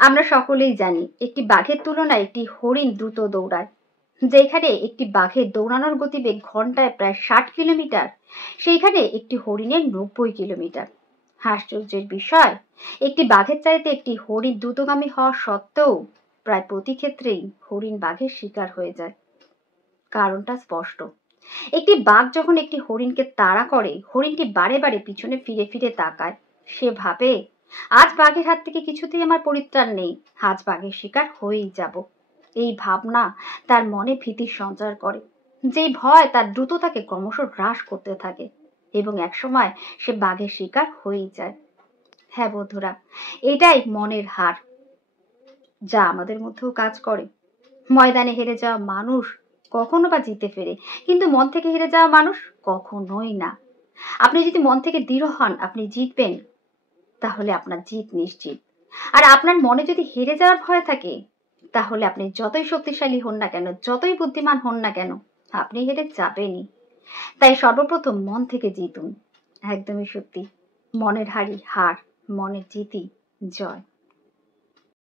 আমরা সকলেই জানি একটি বাঘের তুলনায় একটি হরিণ দ্রুত দৌড়ায়। যেখানে একটি বাঘের দৌড়ানোর গতিবেগ ঘন্টায় প্রায় 60 কিলোমিটার, সেইখানে একটি হরিণের 90 কিলোমিটার। আশ্চর্যের বিষয়, একটি বাঘের চাইতে একটি হরিণ দ্রুতগামী হওয়া সত্ত্বেও প্রায় প্রতি ক্ষেত্রেই হরিণ বাঘের শিকার হয়ে যায়। কারণটা স্পষ্ট। একটি বাঘ যখন একটি হরিণকে তাড়া করে, হরিণটি বারে বারে পিছনে ফিরে ফিরে তাকায়। সে ভাবে, আজ বাঘের হাত থেকে কিছুতেই আমার পরিত্রাণ নেই, আজ বাঘের শিকার হয়েই যাব। এই ভাবনা তার মনে ভীতির সঞ্চার করে, যেই ভয় তার দ্রুততাকে ক্রমশ হ্রাস করতে থাকে এবং একসময় সে বাঘের শিকার হয়েই যায়। হ্যাঁ বন্ধুরা, এটাই মনের হার, যা আমাদের মধ্যেও কাজ করে। ময়দানে হেরে যাওয়া মানুষ কখনো বা জিতে ফেরে, কিন্তু মন থেকে হেরে যাওয়া মানুষ কখনোই না। আপনি যদি মন থেকে দৃঢ় হন আপনি জিতবেন, তাহলে আপনার জিত নিশ্চিত। আর আপনার মনে যদি হেরে যাওয়ার ভয় থাকে, তাহলে আপনি যতই শক্তিশালী হন না কেন, যতই বুদ্ধিমান হন না কেন, আপনি হেরে যাবেনই। তাই সর্বপ্রথম মন থেকে জিতুন। একদমই সত্যি, মনের হারই হার, মনের জিতই জয়।